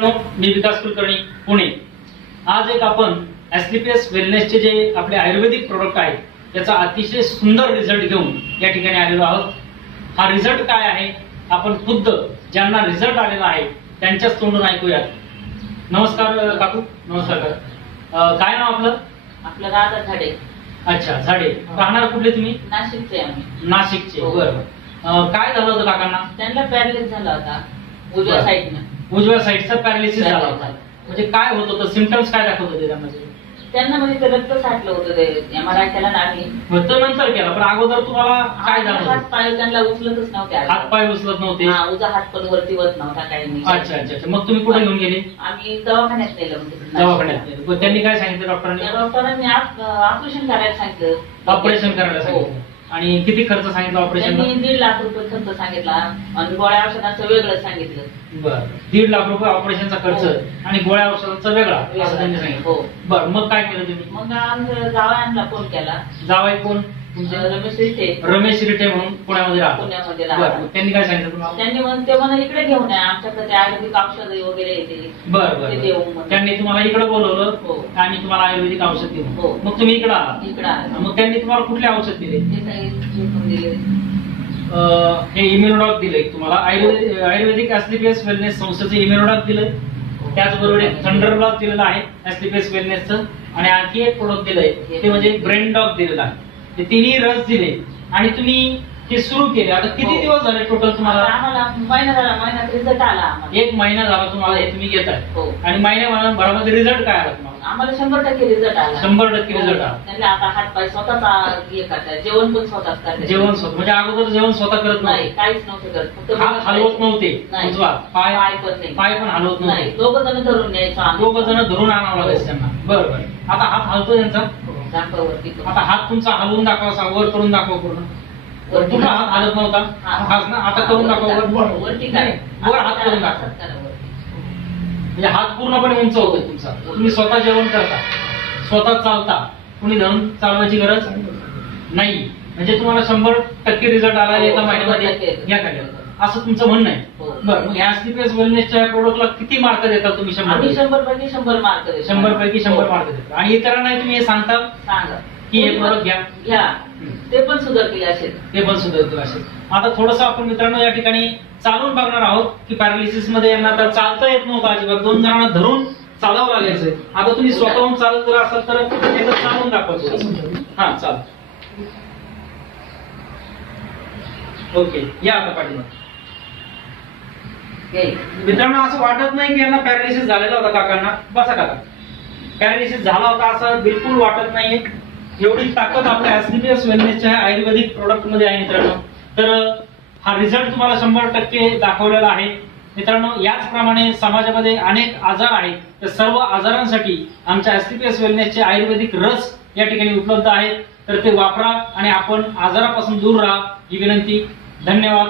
मी विकास कुलकर्णी पुणे। आज एक आपण एसलीपीएस वेलनेसचे जे आपले आयुर्वेदिक प्रोडक्ट आहेत त्याचा अतिशय सुंदर रिझल्ट घेऊन या ठिकाणी आलेलो आहोत। हा रिझल्ट काय आहे आपण खुद्द ज्यांना रिझल्ट आलेला आहे त्यांच्याच तोंडून ऐकूयात। नमस्कार काकू। नमस्कार काय नाव आपलं? आपलं राधा झाडे। अच्छा, झाडे। राहणार कुठले तुम्ही? नाशिकचे आम्ही। नाशिकचे। बरं, काय झालं होतं काकांना? त्यांना पॅरालिसिस झाला होता उजव्या साईडनं। उजव्या साईडचा पॅरालिसिस झाला होता। म्हणजे काय होत होतं, सिम्पटम्स काय दाखवत होते त्यांना? म्हणजे ते रक्त साठलं होतं, ते एमआरआय केला नाही तो नंतर केला, पण अगोदर तुम्हाला काय झालं? हात पाय त्यांना उचलतच नव्हते, हात पाय उचलत नव्हते। उजवा हात पण वरती वत नव्हता काही नाही। अच्छा अच्छा अच्छा, मग तुम्ही कुठे घेऊन गेले? आम्ही दवाखान्यात नेलं। दवाखान्यात नेलं। त्यांनी काय सांगितलं डॉक्टरांनी? डॉक्टरांनी ऑपरेशन करायला सांगितलं। ऑपरेशन करायला सांगितलं। आणि किती खर्च सांगितला ऑपरेशन? त्यांनी 1.5 लाख रुपये खर्च सांगितला आणि गोळ्या औषधांचं वेगळं सांगितलं। बरं, 1.5 लाख रुपये ऑपरेशनचा खर्च आणि गोळ्या औषधांचा वेगळा असं त्यांनी सांगितलं। बरं, मग काय केलं तुम्ही? मग आमच्या जावयांना फोन केला। जावई कोण? रमेश रिटे। रमेश रिटे म्हणून पुण्यामध्ये राहतात। पुण्यामध्ये बरं, राहतात। त्यांनी काय सांगितलं तुम्हाला? त्यांनी ते मला इकडे घेऊन या, आमच्याकडे आयुर्वेदिक औषध वगैरे येते। बरं बरं, त्यांनी तुम्हाला इकडे बोलवलं आणि तुम्हाला आयुर्वेदिक औषध दिलं। मग तुम्ही इकडे आला? इकडे आला। मग त्यांनी तुम्हाला कुठले औषध दिले? दिले हे इम्युनोडॉक दिले तुम्हाला, आयुर्वेदिक एसलीपीएस वेलनेस संस्थेचं इम्युनोडॉक दिलंय। त्याचबरोबर एक थंडरब्लॉक दिलेला आहे एसलीपीएस वेलनेसचं, आणि आणखी एक प्रोडक्ट दिलंय ते म्हणजे ब्रेन डॉग दिलेला आहे। ते तिन्ही रस दिले आणि तुम्ही हे सुरू केले। आता किती दिवस झाले टोटल तुम्हाला? आम्हाला महिना झाला, महिन्यात रिझल्ट आला आम्हाला। 1 महिना झाला तुम्हाला हे तुम्ही घेताय। आणि महिन्याभरामध्ये रिझल्ट काय आला तुम्हाला? आम्हाला 100% रिझल्ट आला। 100% रिझल्ट आला। त्यांना आता हात पाय स्वतःचा हे करतात, जेवण पण स्वतःच करतात। जेवण स्वतः म्हणजे अगोदर जेवण स्वतः करत नाही, काहीच नव्हतं करत, फक्त हात हलवत नव्हते, उजवा पाय पण नाही, पाय पण हलवत नाही। नव्हते। दोघं जण धरून न्यायचं, दोघं जण धरून आणावं लागायचं त्यांना। बरं बरं, आता हात हलतो त्यांचा? दाखवावरती आता हात तुमचा हलवून दाखवा, असा वर करून दाखवा पूर्ण। पूर्ण हात हलत नव्हता, हात ना आता करून दाखवा वरती काय, वर हात करून दाखवा। म्हणजे हात पूर्णपणे उंच होतो तुमचा। तुम्ही स्वतः जेवण करता, स्वतः चालता, कुणी धरून चालवायची गरज नाही। म्हणजे तुम्हाला 100% रिझल्ट आला एका महिन्यामध्ये या कार्यात, असं तुमचं म्हणणं आहे? बरं, मग या एसलीपीएस वेलनेसच्या प्रोडक्टला किती मार्क देता तुम्ही? 100 पैकी 100 मार्क देतो। 100 पैकी 100 मार्क देता। आणि इतरांना तुम्ही हे सांगता की हे प्रोडक्ट घ्या, ते पण सुधारतील असेल, ते पण सुधारतील असेल। आता थोडंसं आपण मित्रांनो या ठिकाणी चालून बघणार आहोत की पॅरालिसिस मध्ये यांना तर चालता येत नव्हतं अजिबात, 2 जणांना धरून चालावं लागायचं। आता तुम्ही स्वतःहून चालत जर असाल तर एकदा चालून दाखवा। हा, चाल। ओके, या आता पाठीमागे। मित्रांनो, असं वाटत नाही की यांना पॅरालिसिस झालेला होता काकांना? बसा काका, पॅरालिसिस झाला होता असं बिलकुल वाटत नाहीये। एवढी ताकद आपल्या एसलीपीएस वेलनेसच्या आयुर्वेदिक प्रोडक्ट मध्ये आहे मित्रांनो। तर हा रिझल्ट तुम्हाला 100% दाखवलेला आहे मित्रांनो। याचप्रमाणे समाजामध्ये अनेक आजार आहेत, तर सर्व आजारांसाठी आमच्या एसलीपीएस वेलनेसचे आयुर्वेदिक रस या ठिकाणी उपलब्ध आहेत। तर ते वापरा आणि आपण आजारापासून दूर राहा ही विनंती। धन्यवाद।